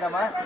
干嘛？